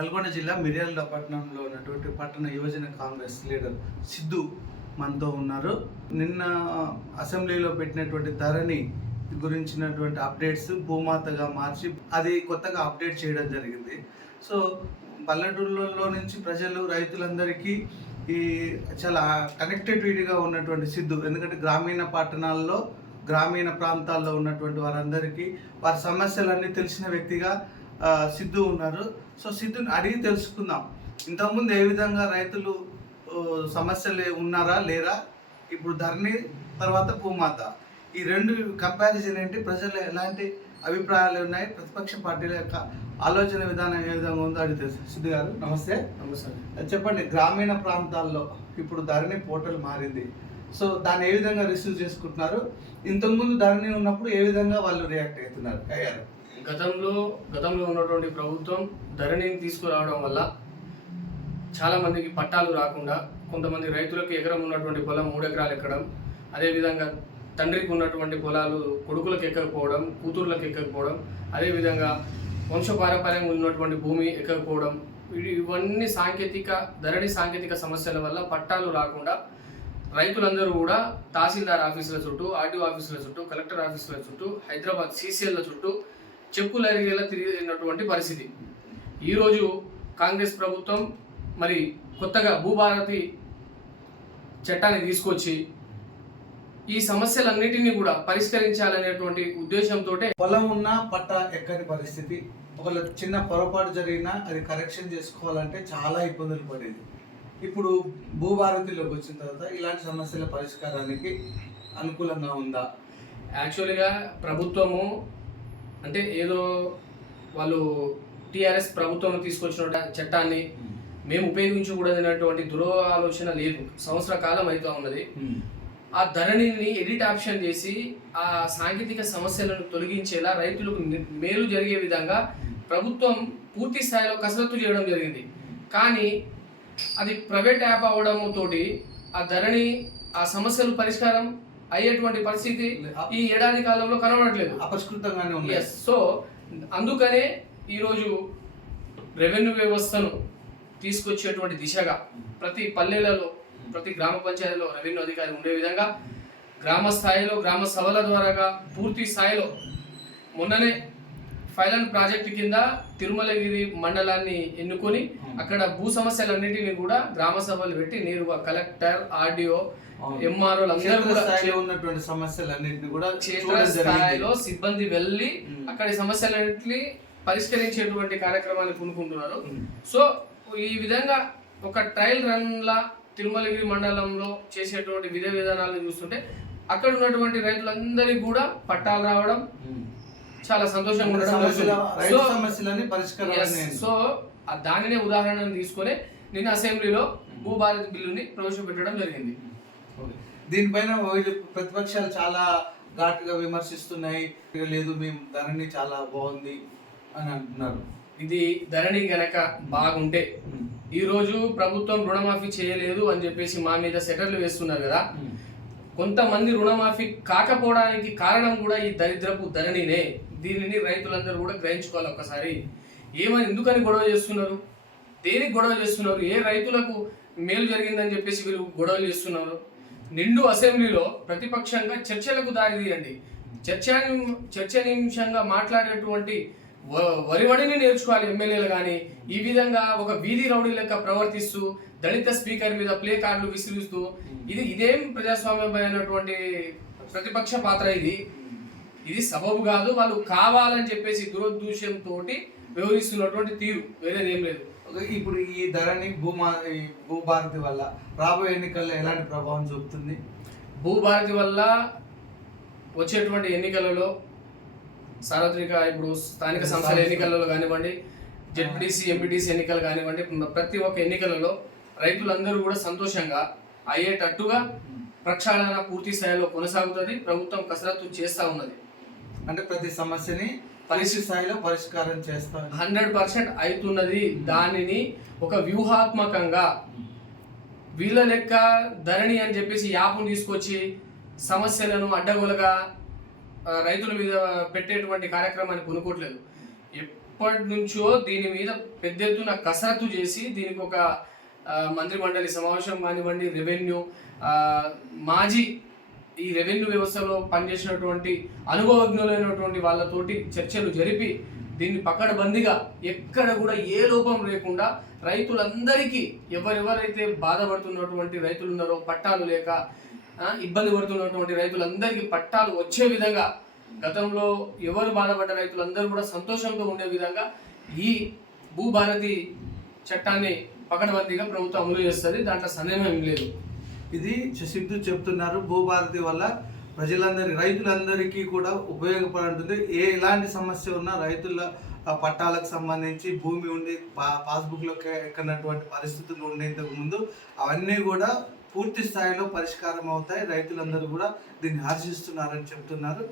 నల్గొండ జిల్లా మిర్యాల పట్టణంలో ఉన్నటువంటి పట్టణ యువజన కాంగ్రెస్ లీడర్ సిద్ధు మనతో ఉన్నారు. నిన్న అసెంబ్లీలో పెట్టినటువంటి ధరణి గురించినటువంటి అప్డేట్స్ భూమాతగా మార్చి అది కొత్తగా అప్డేట్ చేయడం జరిగింది. సో పల్లెటూళ్ళలో నుంచి ప్రజలు రైతులందరికీ ఈ చాలా కనెక్టెడ్గా ఉన్నటువంటి సిద్ధు, ఎందుకంటే గ్రామీణ ప్రాంతాల్లో ఉన్నటువంటి వారందరికీ వారి సమస్యలన్నీ తెలిసిన వ్యక్తిగా సిద్ధు ఉన్నారు. సో సిద్ధుని అడిగి తెలుసుకుందాం, ఇంతకుముందు ఏ విధంగా రైతులు సమస్యలు ఉన్నారా లేరా, ఇప్పుడు ధరణి తర్వాత భూమాత, ఈ రెండు కంపారిజన్ ఏంటి, ప్రజలు ఎలాంటి అభిప్రాయాలు ఉన్నాయి, ప్రతిపక్ష పార్టీల యొక్క ఆలోచన విధానం ఏ విధంగా ఉందో అడిగితే. సిద్ధు గారు నమస్తే. నమస్తే. చెప్పండి, గ్రామీణ ప్రాంతాల్లో ఇప్పుడు ధరణి పోర్టల్ మారింది, సో దాన్ని ఏ విధంగా రిసీవ్ చేసుకుంటున్నారు, ఇంతకుముందు ధరణి ఉన్నప్పుడు ఏ విధంగా వాళ్ళు రియాక్ట్ అయ్యారు? గతంలో ఉన్నటువంటి ప్రభుత్వం ధరణిని తీసుకురావడం వల్ల చాలా మందికి పట్టాలు రాకుండా, కొంతమంది రైతులకు ఎకరం ఉన్నటువంటి పొలం 3 ఎకరాలు ఎక్కడం, అదేవిధంగా తండ్రికి ఉన్నటువంటి పొలాలు కొడుకులకు ఎక్కకపోవడం, కూతుర్లకు ఎక్కకపోవడం, అదేవిధంగా వంశపారంపర్యంగా ఉన్నటువంటి భూమి ఎక్కకపోవడం, ఇవన్నీ ధరణి సాంకేతిక సమస్యల వల్ల పట్టాలు రాకుండా రైతులందరూ కూడా తహసీల్దార్ ఆఫీసుల చుట్టూ, ఆర్టీఓ ఆఫీసుల చుట్టూ, కలెక్టర్ ఆఫీసుల చుట్టూ, హైదరాబాద్ సీసీఎల్ల చుట్టూ చెప్పులు అరిగేలా తిరిగినటువంటి పరిస్థితి. ఈరోజు కాంగ్రెస్ ప్రభుత్వం మరి కొత్తగా భూభారతి చట్టాన్ని తీసుకొచ్చి ఈ సమస్యలన్నిటినీ కూడా పరిష్కరించాలనేటువంటి ఉద్దేశంతో పొలం ఉన్న పట్టా ఎక్కని పరిస్థితి, ఒకవేళ చిన్న పొరపాటు జరిగినా అది కరెక్షన్ చేసుకోవాలంటే చాలా ఇబ్బందులు పడేది. ఇప్పుడు భూభారతిలోకి వచ్చిన తర్వాత ఇలాంటి సమస్యల పరిష్కారానికి అనుకూలంగా ఉందా? యాక్చువల్గా ప్రభుత్వము అంటే ఏదో వాళ్ళు టీఆర్ఎస్ ప్రభుత్వం తీసుకొచ్చిన చట్టాన్ని మేము ఉపయోగించకూడదనేటువంటి ఆలోచన లేదు. సంవత్సర కాలం అవుతూ ఉన్నది. ఆ ధరణిని ఎడిట్ ఆప్షన్ చేసి ఆ సాంకేతిక సమస్యలను తొలగించేలా రైతులకు మేలు జరిగే విధంగా ప్రభుత్వం పూర్తి స్థాయిలో కసరత్తు చేయడం జరిగింది. కానీ అది ప్రైవేట్ యాప్ అవడంతో ఆ ధరణి ఆ సమస్యలు పరిష్కారం అయ్యేటువంటి పరిస్థితి ఈ ఏడాది కాలంలో కనబడట్లేదు, అపరిష్కృతంగానే ఉంది. సో అందుకనే ఈరోజు రెవెన్యూ వ్యవస్థను తీసుకొచ్చేటువంటి దిశగా ప్రతి పల్లెలలో, ప్రతి గ్రామ పంచాయతీలో రెవెన్యూ అధికారి ఉండే విధంగా గ్రామ స్థాయిలో గ్రామ సభల ద్వారా పూర్తి స్థాయిలో మొన్ననే ఫైలన్ ప్రాజెక్టు కింద తిరుమలగిరి మండలాన్ని ఎన్నుకొని అక్కడ భూ సమస్యలన్నింటినీ కూడా గ్రామ సభలు పెట్టి నేరుగా కలెక్టర్, ఆర్డీఓ, ఎంఆర్ఓ అందరూ కూడా ఉన్నటువంటి సమస్యలన్నింటినీ కూడా క్షేత్ర స్థాయిలో సిబ్బంది వెళ్ళి అక్కడి సమస్యలన్నింటినీ పరిష్కరించేటువంటి కార్యక్రమాన్ని పూనుకుంటున్నారు. సో ఈ విధంగా ఒక ట్రయల్ రన్ లా తిరుమలగిరి మండలంలో చేసేటువంటి విధానాలను చూస్తుంటే అక్కడ ఉన్నటువంటి రైతులందరికీ కూడా పట్టాలు రావడం చాలా సంతోషంగా ఉండడం. సో దానినే ఉదాహరణను తీసుకొని నిన్న అసెంబ్లీలో భూభారతి బిల్లుని ప్రవేశపెట్టడం జరిగింది. దీనిపైన ప్రతిపక్షాలు చాలా ఘాటుగా విమర్శిస్తున్నాయి, లేదు మేము ధరణి చాలా బాగుంది అని అంటున్నారు. ఇది ధరణి గనక బాగుంటే ఈరోజు ప్రభుత్వం రుణమాఫీ చేయలేదు అని చెప్పేసి మా మీద సెటర్లు వేస్తున్నారు కదా. కొంతమంది రుణమాఫీ కాకపోవడానికి కారణం కూడా ఈ దరిద్రపు ధరణినే. దీనిని రైతులందరూ కూడా గ్రహించుకోవాలి ఒక్కసారి. ఎందుకని గొడవ చేస్తున్నారు, దేనికి గొడవ చేస్తున్నారు, ఏ రైతులకు మేలు జరిగిందని చెప్పేసి వీళ్ళు గొడవలు చేస్తున్నారు? నిండు అసెంబ్లీలో ప్రతిపక్షంగా చర్చలకు దారి తీయండి. చర్చనీయాంశంగా మాట్లాడేటువంటి వరివడిని నేర్చుకోవాలి ఎమ్మెల్యేలు. కానీ ఈ విధంగా ఒక వీధి రౌడీ లెక్క ప్రవర్తిస్తూ దళిత స్పీకర్ మీద ప్లే కార్డులు విసిరిస్తూ ఇదేం ప్రజాస్వామ్యమైనటువంటి ప్రతిపక్ష పాత్ర? ఇది సబబు కాదు. వాళ్ళు కావాలని చెప్పేసి దురదృష్టంతో వ్యవహరిస్తున్నటువంటి తీరు, వేరేదేం లేదు. ఇప్పుడు ఈ ధరణి భూభారతి వల్ల రాబోయే ఎన్నికల్లో ఎలాంటి ప్రభావం చూపుతుంది? భూభారతి వల్ల వచ్చేటువంటి ఎన్నికలలో సార్వత్రిక, ఇప్పుడు స్థానిక సంస్థల ఎన్నికలలో కానివ్వండి, జెడ్పీటీసీ, ఎంపీటీసీ ఎన్నికలు కానివ్వండి, ప్రతి ఒక్క ఎన్నికలలో రైతులందరూ కూడా సంతోషంగా అయ్యేటట్టుగా ప్రక్షాళన పూర్తి స్థాయిలో కొనసాగుతుంది. ప్రభుత్వం కసరత్తు చేస్తూ ఉన్నది. అంటే ప్రతి సమస్యని పరిస్థితి స్థాయిలో పరిష్కారం చేస్తాం 100% అవుతున్నది. దానిని ఒక వ్యూహాత్మకంగా వీళ్ళ లెక్క ధరణి అని చెప్పేసి యాప్ను తీసుకొచ్చి సమస్యలను అడ్డగోలుగా రైతుల మీద పెట్టేటువంటి కార్యక్రమాన్ని కొనుక్కోవట్లేదు. ఎప్పటి నుంచో దీని మీద పెద్ద ఎత్తున కసరత్తు చేసి దీనికి ఒక మంత్రి మండలి సమావేశం కానివ్వండి, రెవెన్యూ మాజీ ఈ రెవెన్యూ వ్యవస్థలో పనిచేసినటువంటి అనుభవజ్ఞులైనటువంటి వాళ్ళతోటి చర్చలు జరిపి దీన్ని పకడ్బందీగా ఎక్కడ కూడా ఏ లోపం లేకుండా రైతులందరికీ ఎవరెవరైతే బాధపడుతున్నటువంటి రైతులు ఉన్నారో, పట్టాలు లేక ఇబ్బంది పడుతున్నటువంటి రైతులందరికీ పట్టాలు వచ్చే విధంగా, గతంలో ఎవరు బాధపడ్డ రైతులందరూ కూడా సంతోషంతో ఉండే విధంగా ఈ భూభారతి చట్టాన్ని పకడ్బందీగా ప్రభుత్వం అమలు చేస్తుంది. దాంట్లో సందేహం ఏం లేదు. ఇది సిద్ధు చెప్తున్నారు. భూభారతి వల్ల రైతులందరికీ కూడా ఉపయోగపడుతుంది. ఎలాంటి సమస్య ఉన్నా రైతుల పట్టాలకు సంబంధించి భూమి ఉండి పాస్బుక్లో ఎక్కనటువంటి పరిస్థితులు ఉండేందుకు ముందు అవన్నీ కూడా పూర్తి స్థాయిలో పరిష్కారం అవుతాయి. రైతులందరూ కూడా దీన్ని హర్షిస్తున్నారని చెప్తున్నారు.